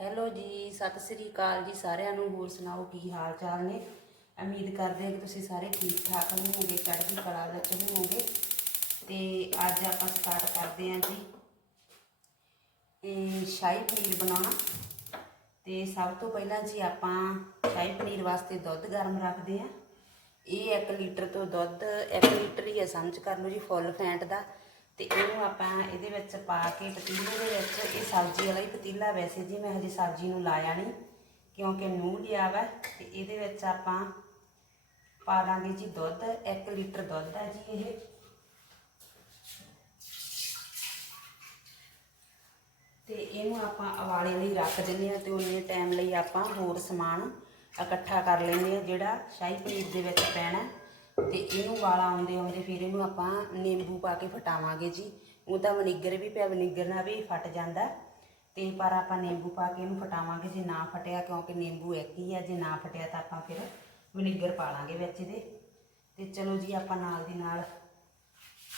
Hello ਜੀ, ਸਤਿ ਸ੍ਰੀ ਅਕਾਲ ਜੀ ਸਾਰਿਆਂ ਨੂੰ, ਹੋਰ ਸੁਣਾਓ ਕੀ ਹਾਲ ਚਾਲ ਨੇ? ਉਮੀਦ ਕਰਦੇ ਹਾਂ ਕਿ ਤੁਸੀਂ ਸਾਰੇ ਠੀਕ ਠਾਕ ਹੋਵੋਗੇ, ਚੜ੍ਹਦੀ ਕਲਾ ਵਿੱਚ ਹੋਵੋਗੇ। ਤੇ ਅੱਜ ਆਪਾਂ ਸਟਾਰਟ ਕਰਦੇ ਹਾਂ ਜੀ। ਇਹ ਸ਼ਾਹੀ ਪਨੀਰ ਬਣਾਉਣਾ। ਤੇ ਸਭ ਤੋਂ ਪਹਿਲਾਂ ਜੀ ਆਪਾਂ ਸ਼ਾਹੀ ਪਨੀਰ ਵਾਸਤੇ ਦੁੱਧ ਗਰਮ ਰੱਖਦੇ ਹਾਂ। ਇਹ 1 ਲੀਟਰ ਤੋਂ ਦੁੱਧ 1 ਲੀਟਰ ਹੀ ਹੈ, ਸਮਝ ਕਰ ਲਓ ਜੀ, ਫੁੱਲ ਫੈਂਟ ਦਾ। ਤੇ ਇਹਨੂੰ ਆਪਾਂ ਇਹਦੇ ਵਿੱਚ ਪਾ ਕੇ ਪਤੀਲੇ ਦੇ ਵਿੱਚ, ਇਹ ਸਬਜ਼ੀ ਵਾਲਾ ਹੀ ਪਤੀਲਾ ਵੈਸੇ ਜੀ ਮੈਂ ਹਜੇ ਸਬਜ਼ੀ ਨੂੰ ਲਾਇਆ ਨਹੀਂ, ਕਿਉਂਕਿ ਨੂੰਹ ਲਿਆ ਵਾ ਤੇ ਇਹਦੇ ਵਿੱਚ ਆਪਾਂ ਪਾ ਦਾਂਗੇ ਜੀ ਦੁੱਧ 1 ਲੀਟਰ ਦੁੱਧ ਹੈ ਜੀ ਇਹ। ਤੇ ਇਹਨੂੰ ਆਪਾਂ ਉਬਾਲੇ ਲਈ ਰੱਖ ਦਿੰਦੇ ਆ ਤੇ ਉਹਨੇ ਟਾਈਮ ਲਈ ਆਪਾਂ ਹੋਰ ਸਮਾਨ ਇਕੱਠਾ ਕਰ ਲੈਂਦੇ ਆ ਜਿਹੜਾ ਸ਼ਾਹੀ ਪਨੀਰ ਦੇ ਵਿੱਚ ਪੈਣਾ। ਤੇ ਇਹਨੂੰ ਵਾਲਾ ਆਉਂਦੇ ਆਉਂਦੇ ਫਿਰ ਇਹਨੂੰ ਆਪਾਂ ਨਿੰਬੂ ਪਾ ਕੇ ਫਟਾਵਾਂਗੇ ਜੀ। ਉਹ ਤਾਂ ਵਨੀਗਰ ਵੀ ਪਿਆ, ਵਨੀਗਰ ਨਾਲ ਵੀ ਫਟ ਜਾਂਦਾ। ਹੈ। ਤੇ ਪਰ ਆਪਾਂ ਨਿੰਬੂ ਪਾ ਕੇ ਇਹਨੂੰ ਫਟਾਵਾਂਗੇ ਜੇ ਨਾ ਫਟਿਆ, ਕਿਉਂਕਿ ਨਿੰਬੂ ਇੱਕ ਹੀ ਆ, ਜੇ ਨਾ ਫਟਿਆ ਤਾਂ ਆਪਾਂ ਫਿਰ ਵਨੀਗਰ ਪਾ ਲਾਂਗੇ ਵਿੱਚ ਇਹਦੇ। ਤੇ ਚਲੋ ਜੀ, ਆਪਾਂ ਨਾਲ ਦੀ ਨਾਲ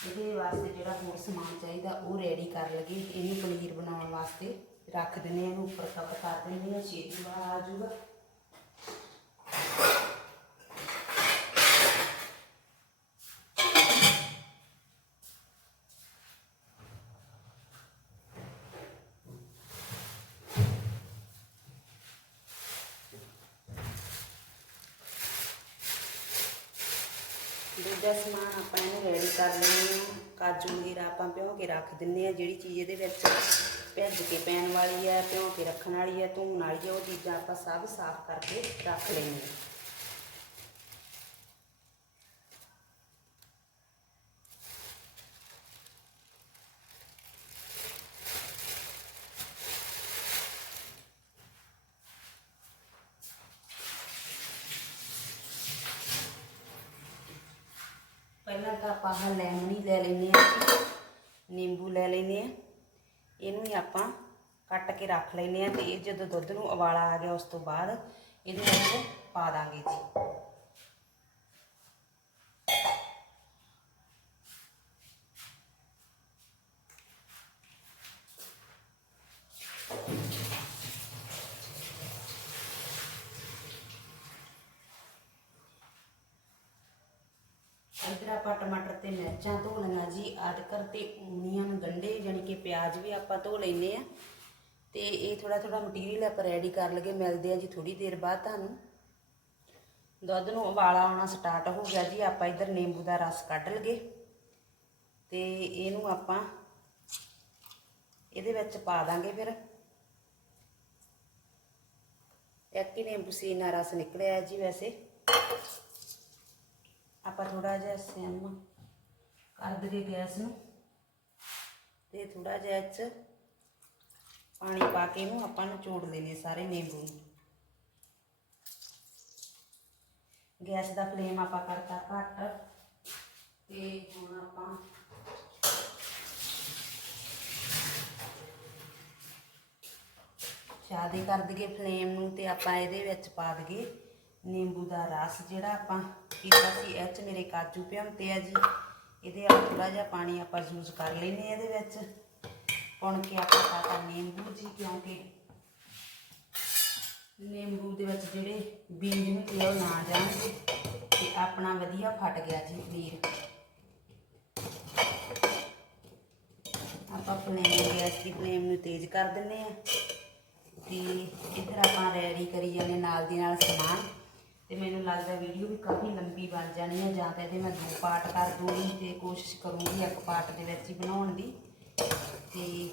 ਇਹਦੇ ਵਾਸਤੇ ਜਿਹੜਾ ਹੋਰ ਸਮਾਨ ਚਾਹੀਦਾ, ਉਹ ਰੈਡੀ ਕਰ ਲਈਏ। ਇਹਨੂੰ ਪਨੀਰ ਬਣਾਉਣ ਵਾਸਤੇ ਰੱਖ ਦਿੰਦੇ ਹਾਂ, ਇਹਨੂੰ ਉੱਪਰ ਕਵਰ ਕਰ ਦਿੰਦੇ ਹਾਂ, ਛੇਤੀ ਬਾਹਰ ਆ ਜਾਊਗਾ। ਰੈਡੀ ਕਾਜੂ ਵਗੈਰਾ ਆਪਾਂ ਭਿਓ ਕੇ ਰੱਖ ਦਿੰਦੇ ਆ ਜਿਹੜੀ ਚੀਜ਼ ਇਹਦੇ ਵਿੱਚ ਭਿੱਜ ਕੇ ਪੈਣ ਵਾਲੀ ਹੈ ਭਿਓ ਕੇ ਰੱਖਣ ਵਾਲੀ ਹੈ, ਧੋਣ ਵਾਲੀ ਹੈ, ਉਹ ਚੀਜ਼ਾਂ ਆਪਾਂ ਸਭ ਸਾਫ਼ ਕਰਕੇ ਰੱਖ ਲੈਂਦੇ ਹਾਂ ਪਹਿਲਾਂ ਤਾਂ ਆਪਾਂ ਆਹ ਲੈਮਨ ਹੀ ਲੈ ਲੈਨੇ ਆ ਨਿੰਬੂ ਲੈ ਲੈਨੇ ਆ ਇਹਨੂੰ ਹੀ ਆਪਾਂ ਕੱਟ ਕੇ ਰੱਖ ਲੈਨੇ ਆ ਤੇ ਇਹ ਜਦੋਂ ਦੁੱਧ ਨੂੰ ਉਬਾਲਾ ਆ ਗਿਆ ਉਸ ਤੋਂ ਬਾਅਦ ਇਹਦੇ ਵਿੱਚ ਪਾ ਦਾਂਗੇ ਜੀ। ਇੱਧਰ ਆਪਾਂ ਟਮਾਟਰ ਤੇ ਮਿਰਚਾਂ ਧੋ ਲਈਆਂ ਜੀ ਅਦਰਕ ਤੇ ਓਨੀਅਨ ਗੰਢੇ ਜਾਣੀ ਪਿਆਜ਼ ਵੀ ਆਪਾਂ ਧੋ ਲੈਨੇ ਆ। ਤੇ ਇਹ ਥੋੜਾ ਥੋੜਾ ਮਟੀਰੀਅਲ ਆਪਾਂ ਰੈਡੀ ਕਰ ਲਗੇ, ਮਿਲਦੇ ਆ ਜੀ ਥੋੜੀ ਦੇਰ ਬਾਅਦ ਤੁਹਾਨੂੰ। ਦੁੱਧ ਨੂੰ ਉਬਾਲਾ ਆਉਣਾ ਸਟਾਰਟ ਹੋ ਗਿਆ ਜੀ, ਆਪਾਂ ਇੱਧਰ ਨਿੰਬੂ ਦਾ ਰਸ ਕੱਢ ਲਗੇ। ਤੇ ਇਹਨੂੰ ਆਪਾਂ ਇਹਦੇ ਵਿੱਚ ਪਾ ਦਾਂਗੇ ਫਿਰ। ਇੱਕ ਹੀ ਨਿੰਬੂ ਸੀਨਾ ਰਸ ਨਿਕਲਿਆ ਜੀ ਵੈਸੇ। ਆਪਾਂ ਥੋੜਾ ਜਿਹਾ ਸਿਮ ਕਰ ਦਈਏ ਗੈਸ ਨੂੰ। ਤੇ ਥੋੜਾ ਜਿਹਾ ਇਹ 'ਚ ਪਾਣੀ ਪਾ ਕੇ ਇਹਨੂੰ ਆਪਾਂ ਨਿਚੋੜ ਦੇਣੇ ਸਾਰੇ ਨਿੰਬੂ। ਨੂੰ ਗੈਸ ਦਾ ਫਲੇਮ ਆਪਾਂ ਕਰਤਾ ਘੱਟ ਤੇ ਹੁਣ ਆਪਾਂ ਸ਼ਾਦੇ ਕਰ ਦਈਏ ਫਲੇਮ ਨੂੰ ਤੇ ਆਪਾਂ ਇਹਦੇ ਵਿੱਚ ਪਾ ਦਈਏ ਨਿੰਬੂ ਦਾ ਰਸ ਜਿਹੜਾ ਆਪਾਂ ਕੀਤਾ ਸੀ, ਇਹ ਚ ਮੇਰੇ ਕਾਜੂ ਭਿਉਂਤੇ ਆ ਜੀ। ਇਹਦੇ ਆ ਥੋੜਾ ਜਿਹਾ ਪਾਣੀ ਆਪਾਂ ਯੂਜ਼ ਕਰ ਲੈਨੇ ਆ ਇਹਦੇ ਵਿੱਚ। ਪੁਣ ਕੇ ਆਪਾਂ ਪਾਤਾ ਨਿੰਬੂ ਜੀ, ਕਿਉਂਕਿ ਨਿੰਬੂ ਦੇ ਵਿੱਚ ਜਿਹੜੇ ਬੀਜ ਹੁੰਦੇ ਆ ਉਹ ਨਾ ਜਾਣਗੇ ਤੇ ਆਪਣਾ ਵਧੀਆ ਫਟ ਗਿਆ ਜੀ ਪਨੀਰ ਆਪਾਂ ਫਲੇਮ ਗੈਸ ਦੀ ਫਲੇਮ ਨੂੰ ਤੇਜ਼ ਕਰ ਦਿੰਨੇ ਆ ਤੇ ਇੱਧਰ ਆਪਾਂ ਰੈਡੀ ਕਰੀ ਜਾਂਦੇ ਨਾਲ ਦੀ ਨਾਲ ਸਮਾਨ। ਤੇ ਮੈਨੂੰ ਲੱਗਦਾ ਵੀਡੀਓ ਵੀ ਕਾਫੀ ਲੰਬੀ ਬਣ ਜਾਣੀ ਹੈ ਜਾਂ ਤਾਂ ਇਹਦੇ ਮੈਂ ਦੋ ਪਾਰਟ ਕਰ ਦੂੰਗੀ ਤੇ ਕੋਸ਼ਿਸ਼ ਕਰੂੰਗੀ ਇੱਕ ਪਾਰਟ ਦੇ ਵਿੱਚ ਹੀ ਬਣਾਉਣ ਦੀ। ਤੇ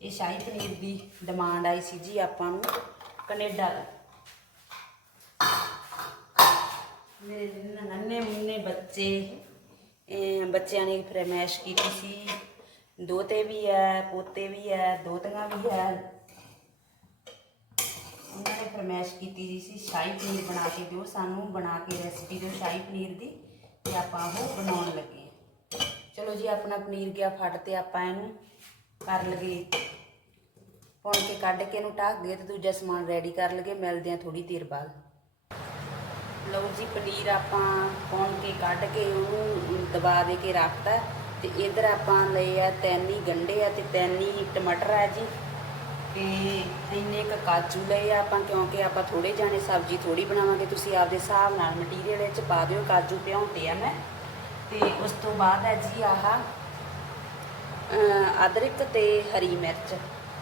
ਇਹ ਸ਼ਾਹੀ ਪਨੀਰ ਦੀ ਡਿਮਾਂਡ ਆਈ ਸੀ ਜੀ ਆਪਾਂ ਨੂੰ ਕੈਨੇਡਾ ਤੋਂ। ਮੇਰੇ ਨੰਨੇ ਮੁੰਨੇ ਬੱਚੇ ਬੱਚਿਆਂ ਨੇ ਫਰਮਾਇਸ਼ ਕੀਤੀ ਸੀ, ਦੋਤੇ ਵੀ ਹੈ, ਪੋਤੇ ਵੀ ਹੈ, ਦੋਤੀਆਂ ਵੀ ਹੈ। ਉਹਨਾਂ ਨੇ ਫਰਮਾਇਸ਼ ਕੀਤੀ ਜੀ ਸੀ ਸ਼ਾਹੀ ਪਨੀਰ ਬਣਾ ਕੇ ਦਿਓ, ਸਾਨੂੰ ਬਣਾ ਕੇ ਰੈਸਪੀ ਦਿਓ ਸ਼ਾਹੀ ਪਨੀਰ ਦੀ ਤੇ ਆਪਾਂ ਉਹ ਬਣਾਉਣ ਲੱਗੇ ਚਲੋ ਜੀ, ਆਪਣਾ ਪਨੀਰ ਗਿਆ ਫਟ ਤੇ ਆਪਾਂ ਇਹਨੂੰ ਕਰ ਲਗੇ ਪੁਣ ਕੇ ਕੱਢ ਕੇ ਇਹਨੂੰ ਢੱਕ ਗਏ ਤੇ ਦੂਜਾ ਸਮਾਨ ਰੈਡੀ ਕਰ ਲਗੇ, ਮਿਲਦੇ ਆ ਥੋੜੀ ਦੇਰ ਬਾਅਦ। ਲਓ ਜੀ, ਪਨੀਰ ਆਪਾਂ ਪਾਉਣ ਕੇ ਕੱਢ ਕੇ ਉਹਨੂੰ ਦਬਾ ਦੇ ਕੇ ਰੱਖਤਾ ਤੇ ਇਧਰ ਆਪਾਂ ਲਏ ਆ ਤੈਨੀ ਹੀ ਗੰਢੇ ਆ ਤੇ ਤੈਨੀ ਟਮਾਟਰ ਆ ਜੀ। ਤੇ ਇੰਨੇ ਕ ਕਾਜੂ ਲਏ ਆ ਆਪਾਂ, ਕਿਉਂਕਿ ਆਪਾਂ ਥੋੜੇ ਜਾਣੇ ਸਬਜ਼ੀ ਥੋੜੀ ਬਣਾਵਾਂਗੇ, ਤੁਸੀਂ ਆਪਦੇ ਹਿਸਾਬ ਨਾਲ ਮਟੀਰੀਅਲ ਵਿੱਚ ਪਾ ਦਿਓ, ਕਾਜੂ ਭਿਉਂਤੇ ਆ ਮੈਂ। ਤੇ ਉਸ ਤੋਂ ਬਾਅਦ ਹੈ ਜੀ ਆਹ ਅਦਰਕ ਤੇ ਹਰੀ ਮਿਰਚ।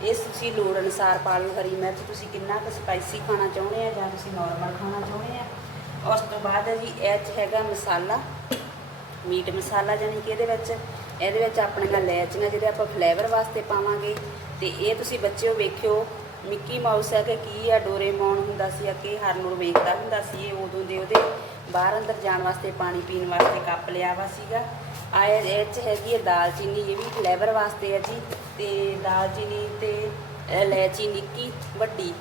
ਇਹ ਤੁਸੀਂ ਲੋੜ ਅਨੁਸਾਰ ਪਾ ਲਿਓ, ਹਰੀ ਮਿਰਚ ਤੁਸੀਂ ਕਿੰਨਾ ਕੁ ਸਪਾਈਸੀ ਖਾਣਾ ਚਾਹੁੰਦੇ ਆ ਜਾਂ ਤੁਸੀਂ ਨਾਰਮਲ ਖਾਣਾ ਚਾਹੁੰਦੇ ਆ। ਉਸ ਤੋਂ ਬਾਅਦ ਹੈ ਜੀ, ਇਹ 'ਚ ਹੈਗਾ ਮਸਾਲਾ, ਮੀਟ ਮਸਾਲਾ ਜਾਨੀ ਕਿ ਇਹਦੇ ਵਿੱਚ। ਇਹਦੇ ਵਿੱਚ ਆਪਣੀਆਂ ਲੈਚੀਆਂ ਜਿਹੜੇ ਆਪਾਂ ਫਲੇਵਰ ਵਾਸਤੇ ਪਾਵਾਂਗੇ ਤੇ ਇਹ ਤੁਸੀਂ ਬੱਚਿਓ ਵੇਖਿਓ, ਮਿੱਕੀ ਮਾਊਸ ਹੈ ਕਿ ਕੀ ਆ ਡੋਰੇਮੋਨ ਹੁੰਦਾ ਸੀ ਅੱਗੇ ਹਰਨੂਰ ਵੇਖਦਾ ਹੁੰਦਾ ਸੀ, ਇਹ ਉਦੋਂ ਦੇ ਉਹਦੇ ਬਾਹਰ ਅੰਦਰ ਜਾਣ ਵਾਸਤੇ, ਪਾਣੀ ਪੀਣ ਵਾਸਤੇ ਕੱਪ ਲਿਆ ਵਾ ਸੀਗਾ। ਆਏ ਇਹ 'ਚ ਹੈਗੀ ਹੈ ਦਾਲਚੀਨੀ ਇਹ ਵੀ ਫਲੇਵਰ ਵਾਸਤੇ ਹੈ ਜੀ। ਤੇ ਦਾਲਚੀਨੀ ਤੇ ਇਲਾਇਚੀ, ਨਿੱਕੀ, ਵੱਡੀ।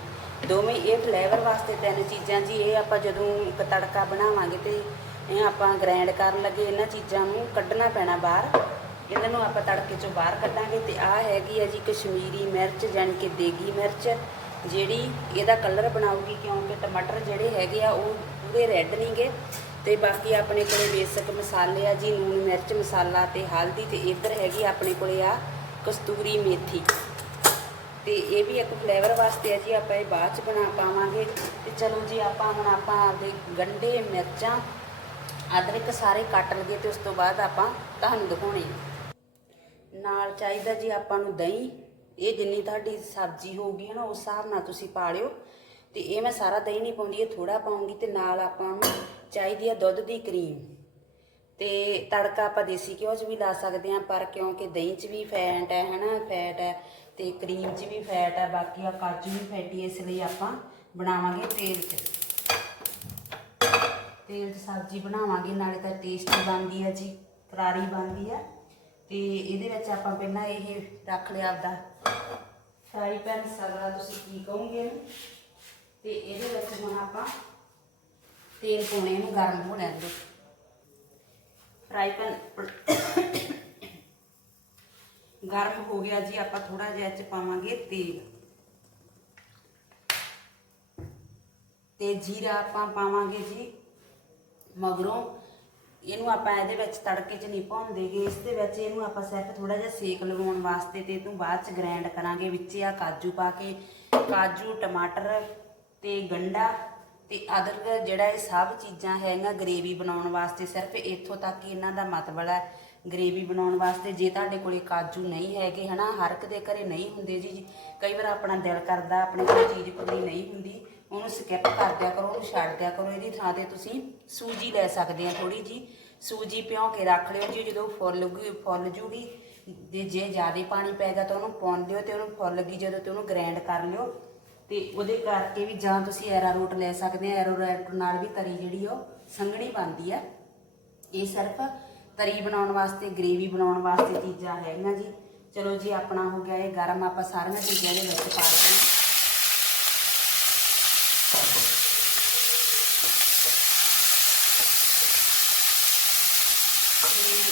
ਦੋਵੇਂ ਇਹ ਫਲੇਵਰ ਵਾਸਤੇ ਤਿੰਨ ਚੀਜ਼ਾਂ ਜੀ। ਇਹ ਆਪਾਂ ਜਦੋਂ ਇੱਕ ਤੜਕਾ ਬਣਾਵਾਂਗੇ ਤੇ ਇਹ ਆਪਾਂ ਗ੍ਰਾਈਂਡ ਕਰਨ ਲੱਗੇ ਇਹਨਾਂ ਚੀਜ਼ਾਂ ਨੂੰ ਕੱਢਣਾ ਪੈਣਾ ਬਾਹਰ। ਇਹਨਾਂ ਨੂੰ ਆਪਾਂ ਤੜਕੇ ਚੋਂ ਬਾਹਰ ਕੱਢਾਂਗੇ ਤੇ ਆਹ ਹੈਗੀ ਹੈ ਜੀ ਕਸ਼ਮੀਰੀ ਮਿਰਚ ਜਾਣੀ ਕਿ ਦੇਗੀ ਮਿਰਚ, ਜਿਹੜੀ ਇਹਦਾ ਕਲਰ ਬਣਾਉਗੀ ਕਿਉਂਕਿ ਟਮਾਟਰ ਜਿਹੜੇ ਹੈਗੇ ਆ ਉਹ ਪੂਰੇ ਰੈੱਡ ਨਹੀਂਗੇ ਤੇ ਬਾਕੀ ਆਪਣੇ ਕੋਲੇ ਬੇਸਿਕ ਮਸਾਲੇ ਆ ਜੀ, ਲੂਣ ਮਿਰਚ ਮਸਾਲਾ ਤੇ ਹਲਦੀ ਤੇ ਇੱਧਰ ਹੈਗੀ ਆਪਣੇ ਕੋਲੇ ਆ ਕਸਤੂਰੀ ਮੇਥੀ। ਤੇ ਇਹ ਵੀ ਇੱਕ ਫਲੇਵਰ ਵਾਸਤੇ ਆ ਜੀ, ਆਪਾਂ ਇਹ ਬਾਅਦ ਚ ਬਣਾ ਪਾਵਾਂਗੇ। ਤੇ ਚਲੋ ਜੀ, ਆਪਾਂ ਹੁਣ ਆਪਾਂ ਆਪਦੇ ਗੰਢੇ ਮਿਰਚਾਂ ਅਦਰਕ ਸਾਰੇ ਕੱਟ ਲਈਏ ਤੇ ਉਸ ਤੋਂ ਬਾਅਦ ਆਪਾਂ ਤੁਹਾਨੂੰ ਦਿਖਾਉਣੇ ਨਾਲ ਚਾਹੀਦਾ ਜੀ ਆਪਾਂ ਨੂੰ ਦਹੀਂ, ਇਹ ਜਿੰਨੀ ਤੁਹਾਡੀ ਸਬਜ਼ੀ ਹੋਊਗੀ ਹੈ ਨਾ ਉਸ ਹਿਸਾਬ ਨਾਲ ਤੁਸੀਂ ਪਾ ਲਿਓ ਤੇ ਇਹ ਮੈਂ ਸਾਰਾ ਦਹੀਂ ਨਹੀਂ ਪਾਉਂਦੀ, ਇਹ ਥੋੜਾ ਪਾਉਂਗੀ ਤੇ ਨਾਲ ਆਪਾਂ ਨੂੰ ਚਾਹੀਦੀ ਆ ਦੁੱਧ ਦੀ ਕਰੀਮ। ਤੇ ਤੜਕਾ ਆਪਾਂ ਦੇਸੀ ਘਿਓ 'ਚ ਵੀ ਲਾ ਸਕਦੇ ਆ ਪਰ ਕਿਉਂਕਿ ਦਹੀਂ 'ਚ ਵੀ ਫੈਟ ਹੈ ਹਨਾ ਫੈਟ ਹੈ ਤੇ ਕਰੀਮ 'ਚ ਵੀ ਫੈਟ ਹੈ, ਬਾਕੀ ਆ ਕਾਜੂ ਵੀ ਫੈਟੀ ਇਸ ਲਈ ਆਪਾਂ ਬਣਾਵਾਂਗੇ ਤੇਲ 'ਚ। ਤੇਲ 'ਚ ਸਬਜ਼ੀ ਬਣਾਵਾਂਗੇ, ਨਾਲੇ ਤਾਂ ਟੇਸਟੀ ਬਣਦੀ ਹੈ ਜੀ ਕਰਾਰੀ ਬਣਦੀ ਹੈ। ਤੇ ਇਹਦੇ ਵਿੱਚ ਆਪਾਂ ਪਹਿਲਾਂ ਇਹ ਰੱਖ ਲਿਆ ਆਪਦਾ। ਫਰਾਈ ਪੈਨ ਸਗਲਾ ਤੁਸੀਂ ਕੀ ਕਹੋਗੇ ਇਹਨੂੰ? ਤੇ ਇਹਦੇ ਵਿੱਚ ਹੁਣ ਆਪਾਂ ਤੇਲ ਪਾਉਣੇ ਨੂੰ ਗਰਮ ਹੋ ਲੈਣ ਦਿਓ। ਫਰਾਈ ਪੈਨ ਗਰਮ ਹੋ ਗਿਆ ਜੀ, ਆਪਾਂ ਥੋੜਾ ਜਿਹਾ ਇਹ ਚ ਪਾਵਾਂਗੇ ਤੇਲ। ਤੇ ਜੀਰਾ ਆਪਾਂ ਪਾਵਾਂਗੇ ਜੀ ਮਗਰੋਂ। ਇਹਨੂੰ ਆਪਾਂ ਇਹਦੇ ਵਿੱਚ ਤੜਕੇ 'ਚ ਨਹੀਂ ਪਾਉਂਦੇਗੇ ਇਸ ਦੇ ਵਿੱਚ ਇਹਨੂੰ ਆਪਾਂ ਸਿਰਫ ਥੋੜਾ ਜਿਹਾ ਸੇਕ ਲਵਾਉਣ ਵਾਸਤੇ ਤੇ ਤੋਂ ਬਾਅਦ 'ਚ ਗ੍ਰਾਈਂਡ ਕਰਾਂਗੇ। ਵਿੱਚ ਆ ਕਾਜੂ ਪਾ ਕੇ, ਕਾਜੂ, ਟਮਾਟਰ ਤੇ ਗੰਡਾ ਤੇ ਅਦਰਕ, ਜਿਹੜਾ ਇਹ ਸਭ ਚੀਜ਼ਾਂ ਹੈਗੀਆਂ ਗ੍ਰੇਵੀ ਬਣਾਉਣ ਵਾਸਤੇ, ਸਿਰਫ ਇੱਥੋਂ ਤੱਕ ਹੀ ਇਹਨਾਂ ਦਾ ਮਤਲਬ ਹੈ ਗ੍ਰੇਵੀ ਬਣਾਉਣ ਵਾਸਤੇ। ਜੇ ਤੁਹਾਡੇ ਕੋਲੇ ਕਾਜੂ ਨਹੀਂ ਹੈਗੇ ਹਨਾ, ਹਰ ਇੱਕ ਦੇ ਘਰੇ ਨਹੀਂ ਹੁੰਦੇ ਜੀ। ਕਈ ਵਾਰ ਆਪਣਾ ਦਿਲ ਕਰਦਾ, ਆਪਣੇ ਕੋਲ ਚੀਜ਼ ਕੋਈ ਨਹੀਂ ਹੁੰਦੀ। ਉਹਨੂੰ ਸਕਿਪ ਕਰ ਦਿਆ ਕਰੋ, ਉਹਨੂੰ ਛੱਡ ਦਿਆ ਕਰੋ, ਇਹਦੀ ਥਾਂ ਤੇ ਤੁਸੀਂ ਸੂਜੀ ਲੈ ਸਕਦੇ ਆ ਥੋੜੀ ਜੀ ਸੂਜੀ ਭਿਉਂ ਕੇ ਰੱਖ ਲਿਓ ਜੀ, ਜਦੋਂ ਫੁੱਲ ਫੁੱਲ ਜੂਗੀ, ਜੇ ਜੇ ਜ਼ਿਆਦਾ ਪਾਣੀ ਪੈਗਾ ਤਾਂ ਉਹਨੂੰ ਪਾਉਣ ਦਿਓ ਤੇ ਉਹਨੂੰ ਫੁੱਲ ਗਈ ਜਦੋਂ ਤੇ ਉਹਨੂੰ ਗ੍ਰਾਈਂਡ ਕਰ ਲਿਓ। ਤੇ ਉਹਦੇ ਕਰਕੇ ਵੀ ਜਾਂ ਤੁਸੀਂ ਐਰਾ ਐਰਾਰੂਟ ਲੈ ਸਕਦੇ ਆ ਐਰਾਰੂਟ ਨਾਲ ਵੀ ਤਰੀ ਜਿਹੜੀ ਉਹ ਸੰਘਣੀ ਬਣਦੀ ਆ। ਇਹ ਸਿਰਫ ਤਰੀ ਬਣਾਉਣ ਵਾਸਤੇ ਗ੍ਰੇਵੀ ਬਣਾਉਣ ਵਾਸਤੇ ਚੀਜ਼ਾਂ ਹੈਗੀਆਂ ਜੀ। ਚਲੋ ਜੀ, ਆਪਣਾ ਹੋ ਗਿਆ ਇਹ ਗਰਮ, ਆਪਾਂ ਸਾਰੀਆਂ ਚੀਜ਼ਾਂ ਦੇ ਵਿੱਚ ਪਾ ਲਈਆਂ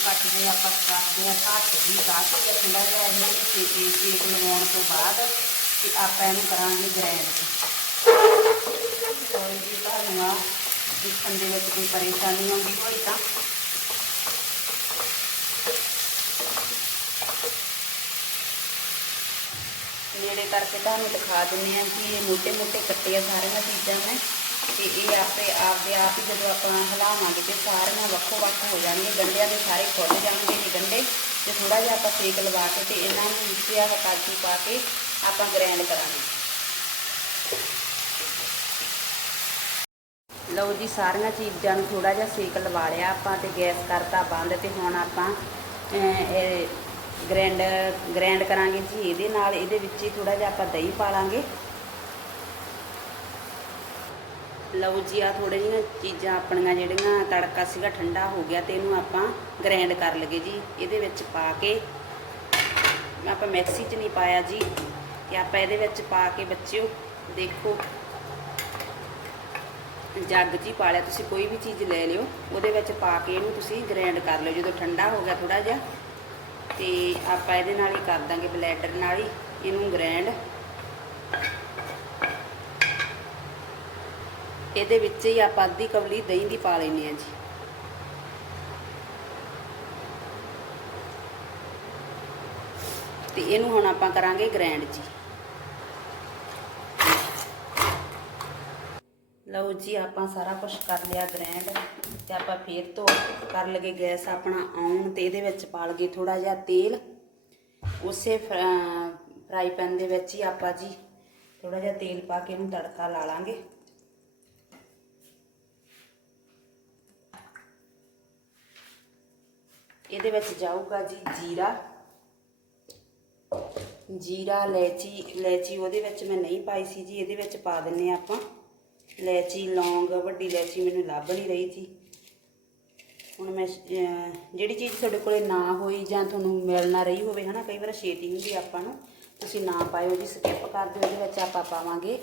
ਕੱਟਦੇ ਆਪਾਂ ਕਰਦੇ ਆ ਘੱਟ ਵੀ ਘੱਟ ਤੇ ਥੋੜਾ ਜਿਹਾ ਇਹਨੂੰ ਸੇਕ ਸੇਕ ਲਵਾਉਣ ਤੋਂ ਬਾਅਦ ਤੇ ਆਪਾਂ ਇਹਨੂੰ ਕਰਾਂਗੇ ਗ੍ਰਾਈਂਡ ਕੋਈ ਜੀ ਤੁਹਾਨੂੰ ਆ, ਦੇਖਣ ਦੇ ਵਿੱਚ ਕੋਈ ਪਰੇਸ਼ਾਨੀ ਆਉਂਦੀ ਹੋਈ ਤਾਂ ਕਰਕੇ ਤੁਹਾਨੂੰ ਦਿਖਾ ਦਿੰਦੇ ਆ ਕਿ ਇਹ ਮੋਟੇ ਮੋਟੇ ਕੱਟੇ ਆ ਸਾਰੀਆਂ ਚੀਜ਼ਾਂ ਨੇ। ਤੇ ਇਹ ਆਪੇ ਆਪਦੇ ਆਪ ਹੀ ਜਦੋਂ ਆਪਾਂ ਹਿਲਾਵਾਂਗੇ ਤੇ ਸਾਰੀਆਂ ਵੱਖੋ ਵੱਖ ਹੋ ਜਾਣਗੀਆਂ। ਗੰਢਿਆਂ ਦੇ ਸਾਰੇ ਖੁੱਲ ਜਾਣਗੇ ਜੀ ਗੰਢੇ ਤੇ ਥੋੜਾ ਜਿਹਾ ਆਪਾਂ ਸੇਕ ਲਵਾ ਕੇ ਤੇ ਇਹਨਾਂ ਨੂੰ ਵਿੱਚ ਆਹ ਕਾਜੂ ਪਾ ਕੇ ਆਪਾਂ ਗ੍ਰੈਂਡ ਕਰਾਂਗੇ। ਲਓ ਜੀ ਸਾਰੀਆਂ ਚੀਜ਼ਾਂ ਨੂੰ ਥੋੜਾ ਜਿਹਾ ਸੇਕ ਲਵਾ ਲਿਆ ਆਪਾਂ ਤੇ ਗੈਸ ਕਰਤਾ ਬੰਦ ਤੇ ਹੁਣ ਆਪਾਂ ਅਹ, ਇਹ ਗ੍ਰੈਂਡ ਗ੍ਰੈਂਡ ਕਰਾਂਗੇ ਜੀ, ਇਹਦੇ ਨਾਲ ਇਹਦੇ ਵਿੱਚ ਹੀ ਥੋੜਾ ਜਿਹਾ ਆਪਾਂ ਦਹੀਂ ਪਾ ਲਾਂਗੇ। ਲਓ ਜੀ ਆ ਥੋੜੇ ਜਿਹੀਆਂ ਚੀਜ਼ਾਂ ਆਪਣੀਆਂ ਜਿਹੜੀਆਂ ਤੜਕਾ ਸੀਗਾ ਠੰਡਾ ਹੋ ਗਿਆ ਤੇ ਇਹਨੂੰ ਆਪਾਂ ਗ੍ਰੈਂਡ ਕਰ ਲਗੇ ਜੀ। ਇਹਦੇ ਵਿੱਚ ਪਾ ਕੇ ਆਪਾਂ ਮਿਕਸੀ 'ਚ ਨਹੀਂ ਪਾਇਆ ਜੀ ਤੇ ਆਪਾਂ ਇਹਦੇ ਵਿੱਚ ਪਾ ਕੇ ਬੱਚਿਓ, ਦੇਖੋ। ਜੱਗ 'ਚ ਹੀ ਪਾ ਲਿਆ, ਤੁਸੀਂ ਕੋਈ ਵੀ ਚੀਜ਼ ਲੈ ਲਿਓ, ਉਹਦੇ ਵਿੱਚ ਪਾ ਕੇ ਇਹਨੂੰ ਤੁਸੀਂ ਗ੍ਰੈਂਡ ਕਰ ਲਿਓ। ਜਦੋਂ ਠੰਡਾ ਹੋ ਗਿਆ ਥੋੜਾ ਜਿਹਾ ਤੇ ਆਪਾਂ ਇਹਦੇ ਨਾਲ ਹੀ ਕਰ ਦਾਂਗੇ ਬਲੈਂਡਰ ਨਾਲ ਹੀ, ਇਹਨੂੰ ਗ੍ਰੈਂਡ ਇਹਦੇ ਵਿੱਚ ਹੀ ਆਪਾਂ ਅੱਧੀ ਕਵਲੀ ਦਹੀਂ ਦੀ ਪਾ ਲੈਣੀ ਆ ਜੀ। ਤੇ ਇਹਨੂੰ ਹੁਣ ਆਪਾਂ ਕਰਾਂਗੇ ਗ੍ਰੈਂਡ ਜੀ। ਲਓ ਜੀ, ਆਪਾਂ ਸਾਰਾ ਕੁਝ ਕਰ ਲਿਆ ਗ੍ਰੈਂਡ ਤੇ ਆਪਾਂ ਫੇਰ ਤੋਂ ਕਰ ਲਗੇ ਗੈਸ ਆਪਣਾ ਆਉਣ ਤੇ ਇਹਦੇ ਵਿੱਚ ਪਾ ਲਗੇ ਥੋੜਾ ਜਿਹਾ ਤੇਲ। ਉਸੇ ਫਰਾਈ ਪੈਨ ਦੇ ਵਿੱਚ ਹੀ ਆਪਾਂ ਜੀ ਥੋੜਾ ਜਿਹਾ ਤੇਲ ਪਾ ਕੇ ਇਹਨੂੰ ਤੜਕਾ ਲਾ ਲਾਂਗੇ। ਇਹਦੇ ਵਿੱਚ ਜਾਊਗਾ ਜੀ ਜੀਰਾ। ਜੀਰਾ ਲੈਚੀ ਲੈਚੀ ਉਹਦੇ ਵਿੱਚ ਮੈਂ ਨਹੀਂ ਪਾਈ ਸੀ ਜੀ, ਇਹਦੇ ਵਿੱਚ ਪਾ ਦਿੰਨੇ ਆ ਆਪਾਂ। ਇਲਾਇਚੀ, ਲੌਂਗ, ਵੱਡੀ ਇਲਾਇਚੀ ਮੈਨੂੰ ਲੱਭ ਨਹੀਂ ਰਹੀ ਸੀ। ਹੁਣ ਮੈਂ ਜਿਹੜੀ ਚੀਜ਼ ਤੁਹਾਡੇ ਕੋਲੇ ਨਾ ਹੋਈ ਜਾਂ ਤੁਹਾਨੂੰ ਮਿਲ ਨਾ ਰਹੀ ਹੋਵੇ, ਹਨਾ, ਕਈ ਵਾਰ ਛੇਤੀ ਹੁੰਦੀ ਆਪਾਂ ਨੂੰ, ਤੁਸੀਂ ਨਾ ਪਾਇਓ ਜੀ ਸਕਿਪ ਕਰ ਦਿਓ ਇਹਦੇ ਵਿੱਚ ਆਪਾਂ ਪਾਵਾਂਗੇ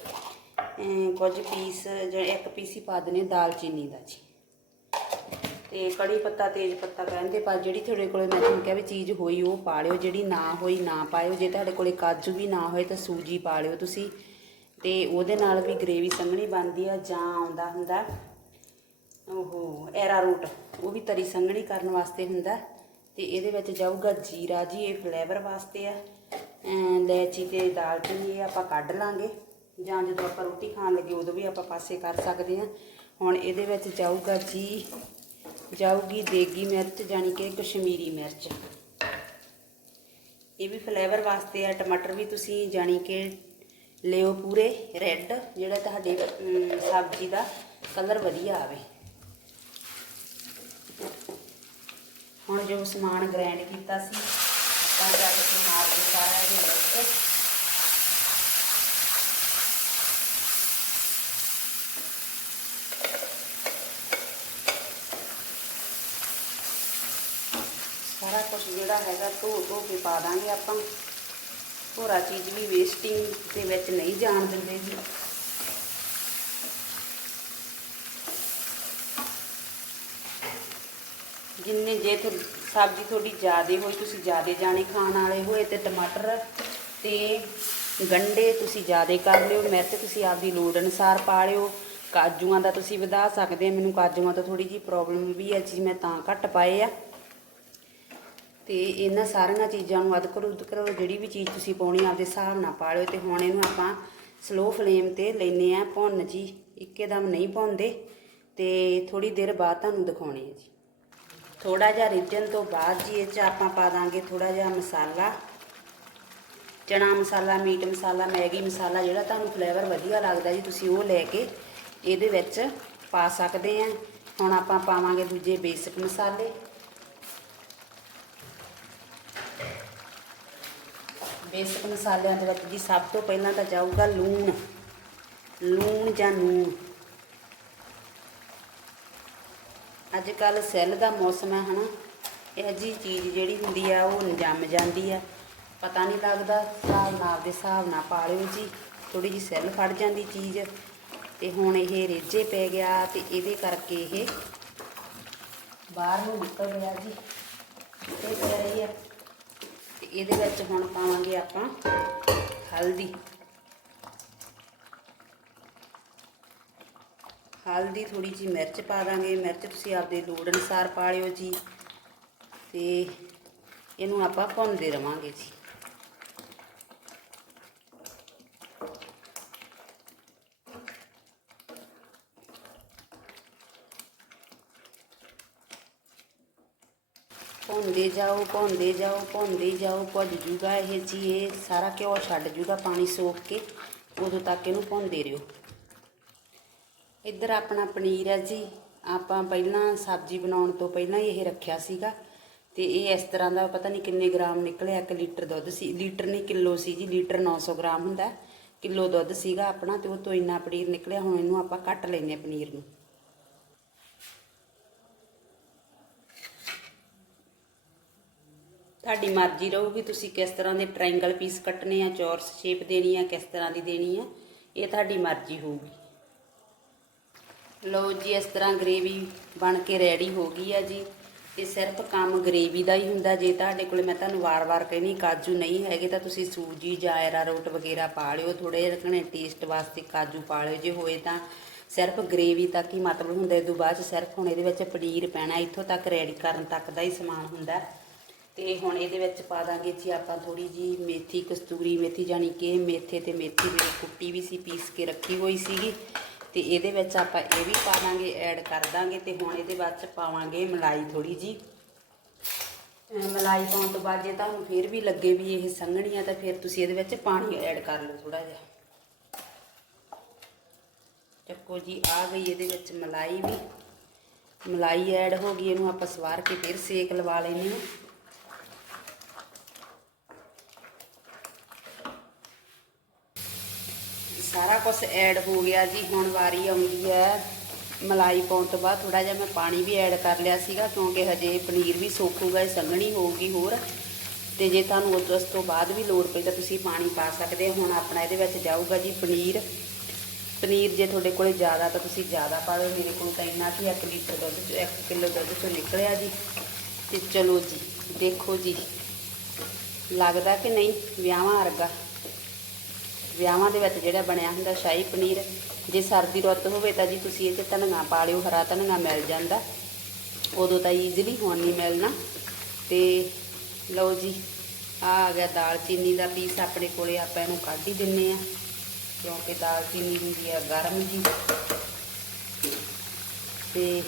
ਕੁਝ ਪੀਸ ਜਿਹੜੇ ਇੱਕ ਪੀਸ ਹੀ ਪਾ ਦਨੇ ਦਾਲਚੀਨੀ ਦਾ ਜੀ। ਤੇ ਕੜੀ ਪੱਤਾ, ਤੇਜ ਪੱਤਾ ਕਹਿੰਦੇ, ਪਰ ਜਿਹੜੀ ਤੁਹਾਡੇ ਕੋਲੇ ਮੈਂ ਤੁਹਾਨੂੰ ਕਿਹਾ ਵੀ ਚੀਜ਼ ਹੋਈ, ਉਹ ਪਾ ਲਿਓ, ਜਿਹੜੀ ਨਾ ਹੋਈ, ਨਾ ਪਾਇਓ, ਜੇ ਤੁਹਾਡੇ ਕੋਲੇ ਕਾਜੂ ਵੀ ਨਾ ਹੋਏ ਤਾਂ ਸੂਜੀ ਪਾ ਲਿਓ ਤੁਸੀਂ। ਤੇ ਉਹਦੇ ਨਾਲ ਵੀ ਗ੍ਰੇਵੀ ਸੰਘਣੀ ਬਣਦੀ ਆ ਜਾਂ ਆਉਂਦਾ ਹੁੰਦਾ ਉਹ ਐਰਾ ਰੂਟ, ਉਹ ਵੀ ਤਰੀ ਸੰਘਣੀ ਕਰਨ ਵਾਸਤੇ ਹੁੰਦਾ। ਤੇ ਇਹਦੇ ਵਿੱਚ ਜਾਊਗਾ ਜੀਰਾ ਜੀ, ਇਹ ਫਲੇਵਰ ਵਾਸਤੇ ਆ। ਅਮ ਲੈਚੀ ਤੇ ਦਾਲਚੀਨੀ ਇਹ ਆਪਾਂ ਕੱਢ ਲਾਂਗੇ। ਜਾਂ ਜਦੋਂ ਆਪਾਂ ਰੋਟੀ ਖਾਣ ਲੱਗੇ ਉਦੋਂ ਵੀ ਆਪਾਂ ਪਾਸੇ ਕਰ ਸਕਦੇ ਆ। ਹੁਣ ਇਹਦੇ ਵਿੱਚ ਜਾਊਗਾ ਜੀ, ਜਾਊਗੀ ਦੇਗੀ ਮਿਰਚ ਜਾਨੀ ਕਿ ਕਸ਼ਮੀਰੀ ਮਿਰਚ। ਇਹ ਵੀ ਫਲੇਵਰ ਵਾਸਤੇ ਆ, ਟਮਾਟਰ ਵੀ ਤੁਸੀਂ ਜਾਨੀ ਕਿ ਲਿਓ ਪੂਰੇ ਰੈੱਡ ਜਿਹੜਾ ਤੁਹਾਡੀ ਸਬਜ਼ੀ ਦਾ ਕਲਰ ਵਧੀਆ ਆਵੇ। ਹੁਣ ਜੋ ਸਮਾਨ ਗ੍ਰਾਈਂਡ ਕੀਤਾ ਸੀ, ਆਪਾਂ ਜਾ ਕੇ ਮਾਰ ਕੇ ਸਾਰਾ ਇਹਦੇ ਵਿੱਚ। ਸਾਰਾ ਕੁਝ ਜਿਹੜਾ ਹੈਗਾ ਧੋ ਧੋ ਕੇ ਪਾ ਦਾਂਗੇ ਆਪਾਂ। ਭੋਰਾ ਚੀਜ਼ ਵੀ ਵੇਸਟਿੰਗ ਦੇ ਵਿੱਚ ਨਹੀਂ ਜਾਣ ਦਿੰਦੇ ਜੀ। ਜਿੰਨੇ ਜੇ ਤੁ, ਸਬਜ਼ੀ ਥੋੜੀ ਜ਼ਿਆਦੇ ਹੋਈ, ਤੁਸੀਂ ਜ਼ਿਆਦੇ ਜਾਣੇ ਖਾਣ ਵਾਲੇ ਹੋਏ ਤੇ ਟਮਾਟਰ ਤੇ ਗੰਡੇ ਤੁਸੀਂ ਜ਼ਿਆਦੇ ਕਰ ਲਿਓ, ਮਿਰਚ ਤੁਸੀਂ ਆਪਦੀ ਲੋੜ ਅਨੁਸਾਰ ਪਾ ਲਿਓ। ਕਾਜੂਆਂ ਦਾ ਤੁਸੀਂ ਵਧਾ ਸਕਦੇ ਆ, ਮੈਨੂੰ ਕਾਜੂਆਂ ਤੋਂ ਥੋੜੀ ਜੀ ਪ੍ਰੋਬਲਮ ਵੀ ਹੈ ਜੀ, ਮੈਂ ਤਾਂ ਘੱਟ ਪਾਏ ਆ। ਤੇ ਇਹਨਾਂ ਸਾਰੀਆਂ ਚੀਜ਼ਾਂ ਨੂੰ ਅਦ ਕਰੋ ਉਦ ਜਿਹੜੀ ਵੀ ਚੀਜ਼ ਤੁਸੀਂ ਪਾਉਣੀ ਆਪਦੇ ਹਿਸਾਬ ਨਾਲ ਪਾ ਲਿਓ ਤੇ ਹੁਣ ਇਹਨੂੰ ਆਪਾਂ ਸਲੋ ਫਲੇਮ ਤੇ ਲੈਨੇ ਆ ਭੁੰਨ ਜੀ। ਇੱਕੇਦਮ ਨਹੀਂ ਭੁੰਨਦੇ ਤੇ ਥੋੜੀ ਦੇਰ ਬਾਅਦ ਤੁਹਾਨੂੰ ਦਿਖਾਉਣੇ ਆ ਜੀ। ਥੋੜਾ ਜਿਹਾ ਰਿੱਝਣ ਤੋਂ ਬਾਅਦ ਜੀ ਇਹ ਚ ਆਪਾਂ ਪਾ ਦਾਂਗੇ ਥੋੜਾ ਜਿਹਾ ਮਸਾਲਾ। ਚਣਾ ਮਸਾਲਾ, ਮੀਟ ਮਸਾਲਾ, ਮੈਗੀ ਮਸਾਲਾ ਜਿਹੜਾ ਤੁਹਾਨੂੰ ਫਲੇਵਰ ਵਧੀਆ ਲੱਗਦਾ ਜੀ, ਤੁਸੀਂ ਉਹ ਲੈ ਕੇ ਇਹਦੇ ਵਿੱਚ ਪਾ ਸਕਦੇ ਆ। ਹੁਣ ਆਪਾਂ ਪਾਵਾਂਗੇ ਦੂਜੇ ਬੇਸਿਕ ਮਸਾਲੇ। ਬੇਸਿਕ ਮਸਾਲਿਆਂ ਦੇ ਵਿੱਚ ਜੀ ਸਭ ਤੋਂ ਪਹਿਲਾਂ ਤਾਂ ਜਾਊਗਾ ਲੂਣ। ਲੂਣ ਜਾਂ ਨੂਣ। ਅੱਜ ਕੱਲ ਸੈੱਲ ਦਾ ਮੌਸਮ ਹੈ, ਹਨਾ? ਇਹ ਜੀ ਚੀਜ਼ ਜਿਹੜੀ ਹੁੰਦੀ ਆ, ਉਹ ਜੰਮ ਜਾਂਦੀ ਆ। ਪਤਾ ਨਹੀਂ ਲੱਗਦਾ, ਹਿਸਾਬ ਨਾਲ ਦੇ ਹਿਸਾਬ ਨਾਲ ਪਾ ਲਿਓ ਜੀ। ਥੋੜੀ ਜੀ ਸੈੱਲ ਫੜ ਜਾਂਦੀ ਚੀਜ਼। ਤੇ ਹੁਣ ਇਹ ਰੇਜੇ ਪੈ ਗਿਆ ਤੇ ਇਹਦੇ ਕਰਕੇ ਇਹ ਬਾਹਰ ਨੂੰ ਨਿਕਲ ਗਿਆ ਜੀ। ਤੇ ਰਹੀ ਆ ਤੇ ਇਹਦੇ ਵਿੱਚ ਹੁਣ ਪਾਵਾਂਗੇ ਆਪਾਂ ਹਲਦੀ। ਹਲਦੀ ਥੋੜੀ ਜੀ ਮਿਰਚ ਪਾ ਦਾਂਗੇ। ਮਿਰਚ ਤੁਸੀਂ ਆਪਦੇ ਲੋੜ ਅਨੁਸਾਰ ਪਾ ਲਿਓ ਜੀ। ਤੇ ਇਹਨੂੰ ਆਪਾਂ ਭੁੰਨਦੇ ਰਵਾਂਗੇ ਜੀ। ਭੁੰਨਦੇ ਜਾਓ ਭੁੰਨਦੇ ਜਾਓ ਭੁੰਨਦੇ ਜਾਓ ਭੁੱਜ ਜੂਗਾ ਇਹ ਜੀ, ਇਹ ਸਾਰਾ ਘਿਓ ਛੱਡ ਜੂਗਾ ਪਾਣੀ ਸੋਖ ਕੇ, ਉਦੋਂ ਤੱਕ ਇਹਨੂੰ ਭੁੰਨਦੇ ਰਹੋ। ਇੱਧਰ ਆਪਣਾ ਪਨੀਰ ਹੈ ਜੀ, ਆਪਾਂ ਪਹਿਲਾਂ ਸਬਜ਼ੀ ਬਣਾਉਣ ਤੋਂ ਪਹਿਲਾਂ ਹੀ ਇਹ ਰੱਖਿਆ ਸੀਗਾ, ਤੇ ਇਹ ਇਸ ਤਰ੍ਹਾਂ ਦਾ ਪਤਾ ਨਹੀਂ ਕਿੰਨੇ ਗ੍ਰਾਮ ਨਿਕਲਿਆ 1 ਲੀਟਰ ਦੁੱਧ ਸੀ, ਲੀਟਰ ਨਹੀਂ ਕਿਲੋ ਸੀ ਜੀ, ਲੀਟਰ 900 ਗ੍ਰਾਮ ਹੁੰਦਾ, ਕਿਲੋ ਦੁੱਧ ਸੀਗਾ ਆਪਣਾ, ਤੇ ਉਹ ਤੋਂ ਇੰਨਾ ਪਨੀਰ ਨਿਕਲਿਆ, ਹੁਣ ਇਹਨੂੰ ਆਪਾਂ ਕੱਟ ਲੈਨੇ ਆ ਪਨੀਰ ਨੂੰ। ਤੁਹਾਡੀ ਮਰਜ਼ੀ ਰਹੂਗੀ ਤੁਸੀਂ ਕਿਸ ਤਰ੍ਹਾਂ ਦੇ ਟ੍ਰਾਇੰਗਲ ਪੀਸ ਕੱਟਨੇ ਆ, ਚੌਰਸ ਸ਼ੇਪ ਦੇਣੀ ਆ, ਕਿਸ ਤਰ੍ਹਾਂ ਦੀ ਦੇਣੀ ਆ, ਇਹ ਤੁਹਾਡੀ ਮਰਜ਼ੀ ਹੋਊਗੀ। ਲਓ ਜੀ, ਇਸ ਤਰ੍ਹਾਂ ਗ੍ਰੇਵੀ ਬਣ ਕੇ ਰੈਡੀ ਹੋ ਗਈ ਆ ਜੀ। ਇਹ ਸਿਰਫ ਕੰਮ ਗ੍ਰੇਵੀ ਦਾ ਹੀ ਹੁੰਦਾ, ਜੇ ਤੁਹਾਡੇ ਕੋਲ ਮੈਂ ਤੁਹਾਨੂੰ ਵਾਰ-ਵਾਰ ਕਹਿੰਦੀ, ਕਾਜੂ ਨਹੀਂ ਹੈਗੇ ਤਾਂ ਤੁਸੀਂ ਸੂਜੀ, ਜਾਇਰਾ, ਰੋਟ ਵਗੈਰਾ ਪਾ ਲਿਓ ਥੋੜੇ ਰਕਣੇ ਟੇਸਟ ਵਾਸਤੇ ਕਾਜੂ ਪਾ ਲਿਓ, ਜੇ ਹੋਏ ਤਾਂ। ਸਿਰਫ ਗ੍ਰੇਵੀ ਤੱਕ ਹੀ ਮਤਲਬ ਹੁੰਦਾ, ਇਹ ਤੋਂ ਬਾਅਦ ਸਿਰਫ ਹੁਣ ਇਹਦੇ ਵਿੱਚ ਪਨੀਰ ਪੈਣਾ, ਇੱਥੋਂ ਤੱਕ ਰੈਡੀ ਕਰਨ ਤੱਕ ਦਾ ਹੀ ਸਮਾਨ ਹੁੰਦਾ। ਤੇ ਹੁਣ ਇਹਦੇ ਵਿੱਚ ਪਾ ਦਾਂਗੇ ਜੀ ਆਪਾਂ ਥੋੜੀ ਜੀ ਮੇਥੀ ਕਸਤੂਰੀ ਮੇਥੀ ਜਾਨੀ ਕਿ ਮੇਥੇ ਤੇ ਮੇਥੀ ਮੇਰੀ ਕੁੱਟੀ ਵੀ ਸੀ, ਪੀਸ ਕੇ ਰੱਖੀ ਹੋਈ ਸੀਗੀ। ਤੇ ਇਹਦੇ ਵਿੱਚ ਆਪਾਂ ਇਹ ਵੀ ਪਾ ਦਾਂਗੇ, ਐਡ ਕਰ ਦਾਂਗੇ ਤੇ ਹੁਣ ਇਹਦੇ ਬਾਅਦ ਚ ਪਾਵਾਂਗੇ ਮਲਾਈ ਥੋੜੀ ਜੀ। ਮਲਾਈ ਪਾਉਣ ਤੋਂ ਬਾਅਦ ਜੇ ਤੁਹਾਨੂੰ ਫਿਰ ਵੀ ਲੱਗੇ ਵੀ ਇਹ ਸੰਘਣੀ ਆ ਤਾਂ ਫਿਰ ਤੁਸੀਂ ਇਹਦੇ ਵਿੱਚ ਪਾਣੀ ਐਡ ਕਰ ਲਓ ਥੋੜਾ ਜਿਹਾ। ਚੱਕੋ ਜੀ, ਆ ਗਈ ਇਹਦੇ ਵਿੱਚ ਮਲਾਈ ਵੀ। ਮਲਾਈ ਐਡ ਹੋ ਗਈ, ਇਹਨੂੰ ਆਪਾਂ ਸਵਾਰ ਕੇ ਫਿਰ ਸੇਕ ਲਵਾ ਲੈਂਦੇ ਹਾਂ। ਸਾਰਾ ਕੁਝ ਐਡ ਹੋ ਗਿਆ ਜੀ, ਹੁਣ ਵਾਰੀ ਆਉਂਦੀ ਹੈ। ਮਲਾਈ ਪਾਉਣ ਤੋਂ ਬਾਅਦ ਥੋੜਾ ਜਿਹਾ ਮੈਂ ਪਾਣੀ ਵੀ ਐਡ ਕਰ ਲਿਆ ਸੀਗਾ, ਕਿਉਂਕਿ ਹਜੇ ਪਨੀਰ ਵੀ ਸੋਖੂਗਾ, ਇਹ ਸੰਘਣੀ ਹੋਊਗੀ ਹੋਰ। ਤੇ ਜੇ ਤੁਹਾਨੂੰ ਉਸ ਉਸ ਤੋਂ ਬਾਅਦ ਵੀ ਲੋੜ ਪਈ ਤਾਂ ਤੁਸੀਂ ਪਾਣੀ ਪਾ ਸਕਦੇ ਹੋ। ਹੁਣ ਆਪਣਾ ਇਹਦੇ ਵਿੱਚ ਜਾਊਗਾ ਜੀ ਪਨੀਰ। ਪਨੀਰ ਜੇ ਤੁਹਾਡੇ ਕੋਲੇ ਜ਼ਿਆਦਾ ਤਾਂ ਤੁਸੀਂ ਜ਼ਿਆਦਾ ਪਾ ਦਿਓ। ਮੇਰੇ ਕੋਲ ਤਾਂ ਇੰਨਾ ਕਿ 1 ਲੀਟਰ ਦੁੱਧ ਚੋਂ 1 ਕਿਲੋ ਦੁੱਧ ਚੋਂ ਨਿਕਲਿਆ ਜੀ। ਤੇ ਚਲੋ ਜੀ, ਦੇਖੋ ਜੀ। ਲੱਗਦਾ ਕਿ ਨਹੀਂ? ਵਿਆਹਾਂ ਵਰਗਾ। ਵਿਆਹਾਂ ਦੇ ਵਿੱਚ ਜਿਹੜਾ ਬਣਿਆ ਹੁੰਦਾ ਸ਼ਾਹੀ ਪਨੀਰ, ਜੇ ਸਰਦੀ ਰੁੱਤ ਹੋਵੇ ਤਾਂ ਜੀ ਤੁਸੀਂ ਇਹ 'ਚ ਧਨੀਆ ਪਾ ਲਿਓ, ਹਰਾ ਧਨੀਆ ਮਿਲ ਜਾਂਦਾ। ਉਦੋਂ ਤਾਂ ਈਜ਼ੀਲੀ ਹੁਣ ਨਹੀਂ ਮਿਲਣਾ। ਤੇ ਲਓ ਜੀ, ਆ ਆ ਗਿਆ ਦਾਲਚੀਨੀ ਦਾ ਪੀਸ ਆਪਣੇ ਕੋਲੇ ਆਪਾਂ ਇਹਨੂੰ ਕੱਢ ਹੀ ਦਿੰਨੇ ਆ। ਕਿਉਂਕਿ ਦਾਲਚੀਨੀ ਹੁੰਦੀ ਆ ਗਰਮ ਜੀ। ਤੇ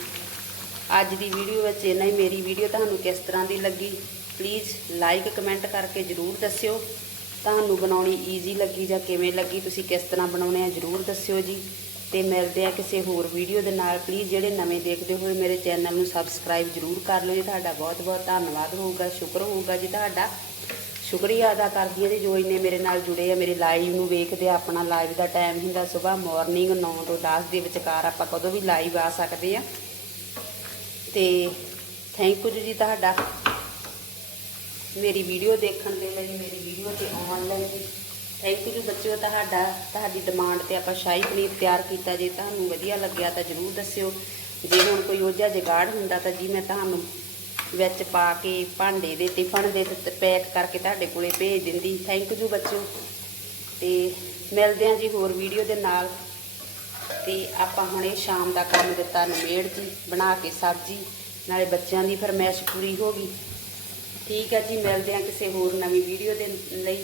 ਅੱਜ ਦੀ ਵੀਡੀਓ ਵਿੱਚ ਇੰਨਾ ਹੀ। ਮੇਰੀ ਵੀਡੀਓ ਤੁਹਾਨੂੰ ਕਿਸ ਤਰ੍ਹਾਂ ਦੀ ਲੱਗੀ ਪਲੀਜ਼ ਲਾਈਕ ਕਮੈਂਟ ਕਰਕੇ ਜਰੂਰ ਦੱਸਿਓ। ਤੁਹਾਨੂੰ ਬਣਾਉਣੀ ਈਜ਼ੀ ਲੱਗੀ ਜਾਂ ਕਿਵੇਂ ਲੱਗੀ, ਤੁਸੀਂ ਕਿਸ ਤਰ੍ਹਾਂ ਬਣਾਉਣੇ ਆ ਜਰੂਰ ਦੱਸਿਓ ਜੀ। ਤੇ ਮਿਲਦੇ ਆ ਕਿਸੇ ਹੋਰ ਵੀਡੀਓ ਦੇ ਨਾਲ। ਪਲੀਜ਼ ਜਿਹੜੇ ਨਵੇਂ ਦੇਖਦੇ ਹੋਏ ਮੇਰੇ ਚੈਨਲ ਨੂੰ ਸਬਸਕ੍ਰਾਈਬ ਜਰੂਰ ਕਰ ਲਓ ਜੀ। ਤੁਹਾਡਾ ਬਹੁਤ ਬਹੁਤ ਧੰਨਵਾਦ ਹੋਊਗਾ, ਸ਼ੁਕਰ ਹੋਊਗਾ ਜੀ ਤੁਹਾਡਾ। ਸ਼ੁਕਰੀਆ ਅਦਾ ਕਰਦੀ ਹਾਂ ਜੀ। ਜੋ ਇੰਨੇ ਮੇਰੇ ਨਾਲ ਜੁੜੇ ਆ, ਮੇਰੇ ਲਾਈਵ ਨੂੰ ਵੇਖਦੇ ਆ, ਆਪਣਾ ਲਾਈਵ ਦਾ ਟਾਈਮ ਹੁੰਦਾ ਸਵੇਰ ਮਾਰਨਿੰਗ 9 ਤੋਂ 10 ਦੇ ਵਿਚਕਾਰ ਆਪਾਂ ਕਦੋਂ ਵੀ ਲਾਈਵ ਆ ਸਕਦੇ ਆ। ਤੇ ਥੈਂਕ ਯੂ ਜੀ ਤੁਹਾਡਾ। ਮੇਰੀ ਵੀਡੀਓ ਦੇਖਣ ਦੇ ਲਈ, ਮੇਰੀ ਵੀਡੀਓ ਤੇ ਆਉਣ ਲਈ। ਥੈਂਕ ਯੂ ਬੱਚਿਓ, ਤੁਹਾਡਾ, ਤੁਹਾਡੀ ਡਿਮਾਂਡ ਤੇ ਆਪਾਂ ਸ਼ਾਹੀ ਪਨੀਰ ਤਿਆਰ ਕੀਤਾ। ਜੇ ਤੁਹਾਨੂੰ ਵਧੀਆ ਲੱਗਿਆ ਤਾਂ ਜਰੂਰ ਦੱਸਿਓ। ਜੇ ਹੁਣ ਕੋਈ ਉਹਜਾ ਜਗਾੜ ਹੁੰਦਾ ਤਾਂ ਜੀ ਮੈਂ ਤੁਹਾਨੂੰ ਵਿੱਚ ਪਾ ਕੇ ਭਾਂਡੇ ਦੇ ਟਿਫਨ ਦੇ ਪੈਕ ਕਰਕੇ ਤੁਹਾਡੇ ਕੋਲੇ ਭੇਜ ਦਿੰਦੀ। ਥੈਂਕ ਯੂ ਬੱਚਿਓ। ਤੇ ਮਿਲਦੇ ਹਾਂ ਜੀ ਹੋਰ ਵੀਡੀਓ ਦੇ ਨਾਲ। ਤੇ ਆਪਾਂ ਹੁਣੇ ਸ਼ਾਮ ਦਾ ਕੰਮ ਦਿੱਤਾ ਨਵੇੜ ਜੀ ਬਣਾ ਕੇ ਸਬਜ਼ੀ। ਨਾਲੇ ਬੱਚਿਆਂ ਦੀ ਫਰਮਾਇਸ਼ ਪੂਰੀ ਹੋ ਗਈ। ਠੀਕ ਹੈ ਜੀ, ਮਿਲਦੇ ਹਾਂ ਕਿਸੇ ਹੋਰ ਨਵੀਂ ਵੀਡੀਓ ਦੇ ਲਈ।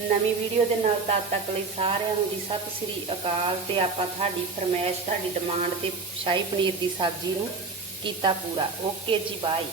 ਨਵੀਂ ਵੀਡੀਓ ਦੇ ਨਾਲ ਤਦ ਤੱਕ ਲਈ ਸਾਰਿਆਂ ਨੂੰ ਜੀ, ਸਤਿ ਸ੍ਰੀ ਅਕਾਲ ਤੇ ਆਪਾਂ ਤੁਹਾਡੀ ਫਰਮਾਇਸ਼, ਤੁਹਾਡੀ ਡਿਮਾਂਡ ਤੇ ਸ਼ਾਹੀ ਪਨੀਰ ਦੀ ਸਬਜ਼ੀ ਨੂੰ ਕੀਤਾ ਪੂਰਾ। ਓਕੇ ਜੀ ਬਾਏ